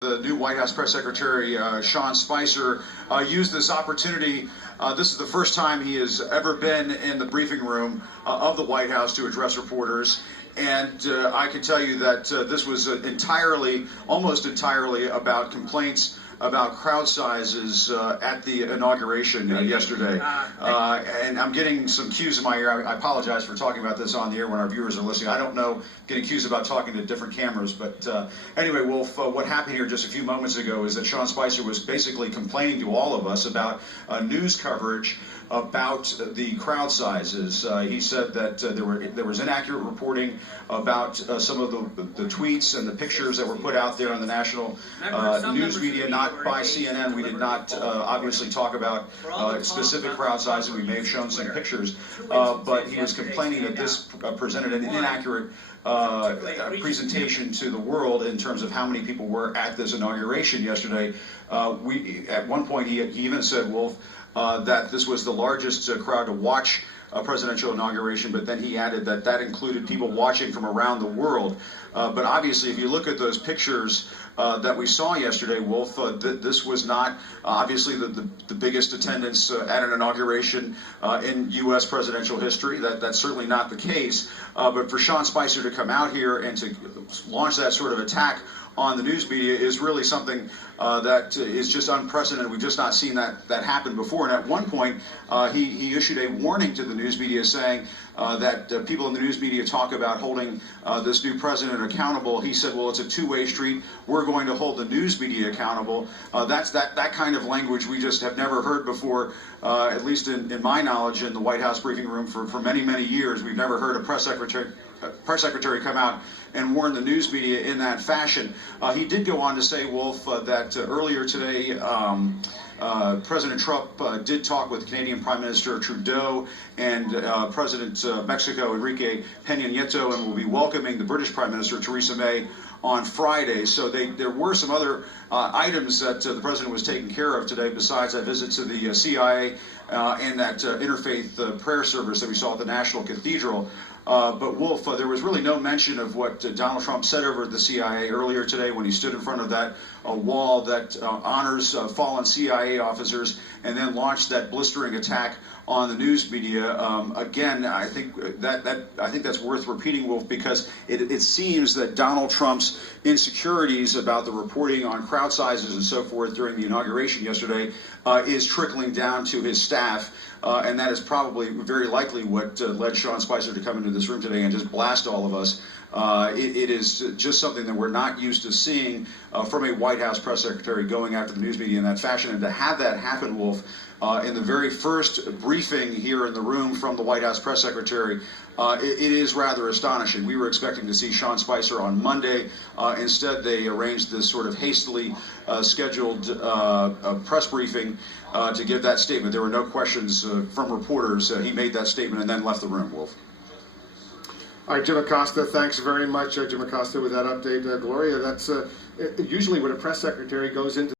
The new White House Press Secretary, Sean Spicer, used this opportunity. This is the first time he has ever been in the briefing room of the White House to address reporters. And I can tell you that this was almost entirely about complaints about crowd sizes at the inauguration yesterday. And I'm getting some cues in my ear. I apologize for talking about this on the air when our viewers are listening. I don't know, getting cues about talking to different cameras. But anyway, Wolf, what happened here just a few moments ago is that Sean Spicer was basically complaining to all of us about news coverage about the crowd sizes. He said that there was inaccurate reporting about some of the tweets and the pictures that were put out there on the national news media, not by CNN. We did not obviously talk about specific crowd sizes. We may have shown some pictures, but he was complaining that this presented an inaccurate presentation to the world in terms of how many people were at this inauguration yesterday. At one point he even said, Wolf, that this was the largest crowd to watch a presidential inauguration, but then he added that that included people watching from around the world. But obviously, if you look at those pictures that we saw yesterday, Wolf, this was not obviously the biggest attendance at an inauguration in U.S. presidential history. That's certainly not the case. But for Sean Spicer to come out here and to launch that sort of attack on the news media is really something that is just unprecedented. We've just not seen that happen before. And at one point, he issued a warning to the news media saying that people in the news media talk about holding this new president accountable. He said, well, it's a two-way street. We're going to hold the news media accountable. That's that kind of language we just have never heard before, at least in my knowledge in the White House briefing room for many, many years. We've never heard a press secretary come out and warn the news media in that fashion. He did go on to say, Wolf, that earlier today President Trump did talk with Canadian Prime Minister Trudeau and President of Mexico Enrique Peña Nieto, and will be welcoming the British Prime Minister Theresa May on Friday. So there were some other items that the president was taking care of today besides that visit to the CIA and that interfaith prayer service that we saw at the National Cathedral. But Wolf, there was really no mention of what Donald Trump said over at the CIA earlier today when he stood in front of that wall that honors fallen CIA officers and then launched that blistering attack on the news media. Again, I think that's worth repeating, Wolf, because it seems that Donald Trump's insecurities about the reporting on crowd sizes and so forth during the inauguration yesterday is trickling down to his staff. And that is probably very likely what led Sean Spicer to come into this room today and just blast all of us. It is just something that we're not used to seeing from a White House press secretary going after the news media in that fashion. And to have that happen, Wolf, in the very first briefing here in the room from the White House press secretary, it is rather astonishing. We were expecting to see Sean Spicer on Monday. Instead, they arranged this sort of hastily scheduled press briefing to give that statement. There were no questions from reporters. He made that statement and then left the room, Wolf. All right, Jim Acosta, thanks very much, Jim Acosta, with that update. Gloria, that's usually when a press secretary goes into